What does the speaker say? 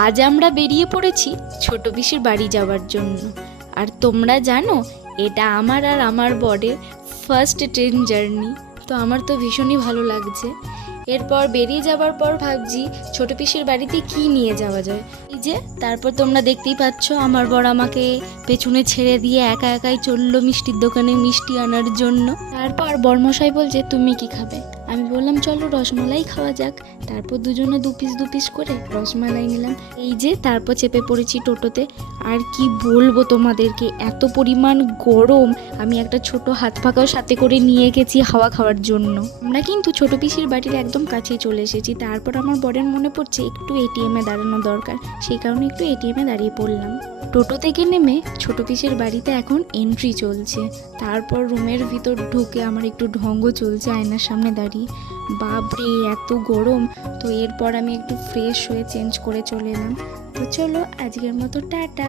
আজ আমরা বেরিয়ে পড়েছি ছোট পিসির বাড়ি যাওয়ার জন্য। আর তোমরা জানো এটা আমার আর আমার বরের ফার্স্ট ট্রেন জার্নি। তো আমার তো ভীষণই ভালো লাগছে। এরপর বেরিয়ে যাবার পর ভাবছি ছোট পিসির বাড়িতে কি নিয়ে যাওয়া যায়। এই যে তারপর তোমরা দেখতেই পাচ্ছ আমার বর আমাকে পেছনে ছেড়ে দিয়ে একা একাই চললো মিষ্টির দোকানে মিষ্টি আনার জন্য। তারপর বরমশাই বলছে তুমি কি খাবে? আমি বললাম চলো রসমালাই খাওয়া যাক। তারপর দুজনে দু পিস করে রসমালাই নিলাম। এই যে তারপর চেপে পড়েছি টোটোতে। আর কি বলবো তোমাদেরকে, এত পরিমাণ গরম, আমি একটা ছোট হাত পাখাও সাথে করে নিয়ে গেছি হাওয়া খাওয়ার জন্য। আমরা কিন্তু ছোট পিসির বাড়ির একদম কাছেই চলে এসেছি। তারপর আমার বরের মনে পড়ছে একটু এটিএমে দাঁড়ানো দরকার, সেই কারণে একটু এটিএমে দাঁড়িয়ে পড়লাম। টোটো থেকে নেমে ছোট পিসির বাড়িতে এখন এন্ট্রি চলছে। তারপর রুমের ভিতর ঢুকে আমার একটু ঢঙ্গ চলছে আয়নার সামনে দাঁড়িয়ে। বাপরে এত গরম! তো এরপর আমি একটু ফ্রেশ হয়ে চেঞ্জ করে চলে এলাম। তো চলো আজকের মতো টাটা।